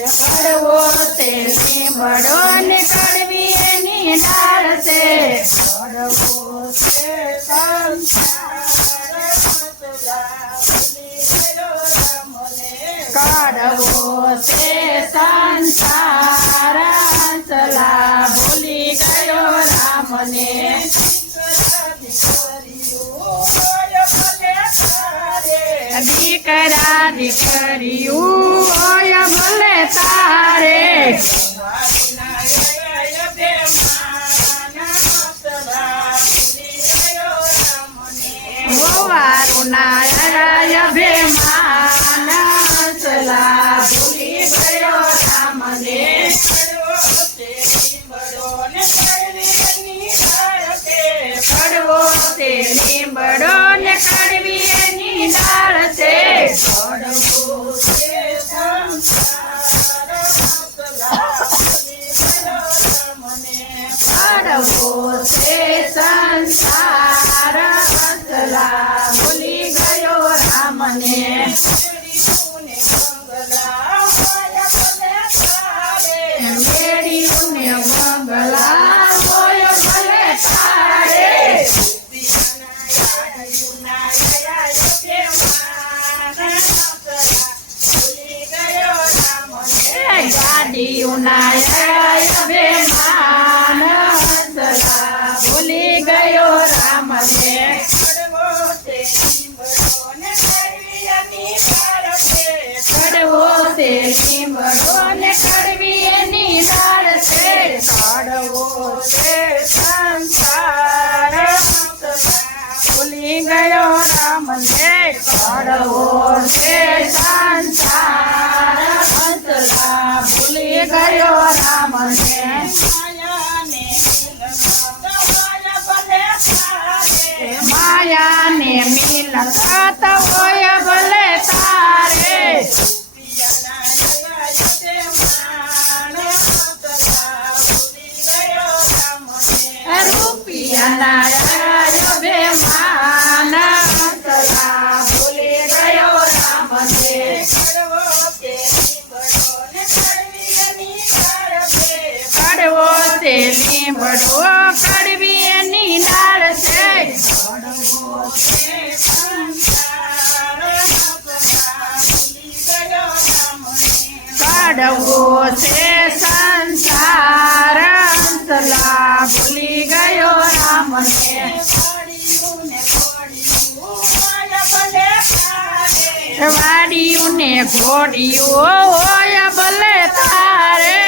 કડવો તે લીમડો ને કડવી એની ડાળ છે કડવો છે સંસાર હંસલા ભૂલી ગયો રામને દીકરા દીકરીયું હોય ભલે તારે વવારું નાય ભેમાન હંસલા ભૂલી ગયો રામને કડવો તે લીમડો ને કડવી એની ડાળ છે કડવો છે સંસાર હંસલા ભૂલી ગયો રામને મેળ્યું ને મંગલા હોય ભલે તારે ગાડી ઉનાય બેમાન હંસલા ભૂલી ગયો રામને કડવો તે લીમડો ને કડવી એની ડાળ છે કડવો છે સંસાર ભૂલી ગયો રામને કડવો છે સંસાર હંસલા ભૂલી ગયો રામને માયાને મિલકત હોય ભલે તારે રૂપિયાના બેમાન હંસલા ભૂલી ગયો રામને કડવો તે લીમડો કડવી એની ડાળ છે કડવો છે સંસાર હંસલા ભૂલી ગયો રામને વાડિયું ને ઘોડિયું હોય ભલે તારે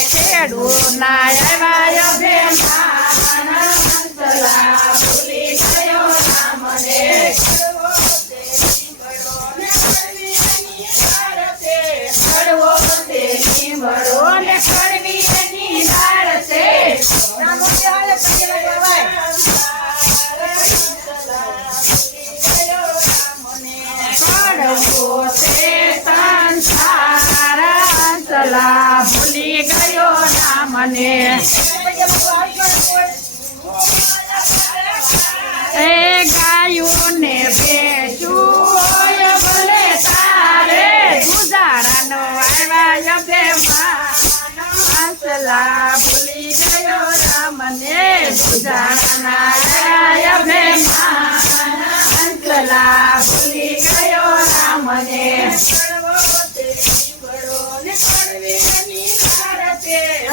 ખેડૂત ના આવ્યા બેમાન હંસલા ભૂલી ગયો રામને કડવો તે લીમડો ને કડવી એની ડાળ છે કડવો છે સંસાર હંસલા ભૂલી ગયો રામને એ ગાયું ને ભેંસું હોય ભલે તારે ગુજારાનો આવ્યા બેમાન હંસલા ભૂલી ગયો રામને ગુજારાના આવ્યા બેમાન હંસલા ભૂલી ગયો રામને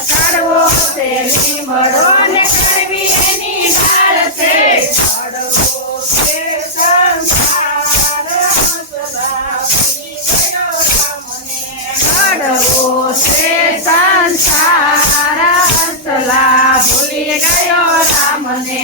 કડવો તે લીમડો ને કડવી એની ડાળ છે કડવો છે સંસાર હંસલા ભૂલી ગયો રામને કડવો છે સંસાર હંસલા ભૂલી ગયો રામને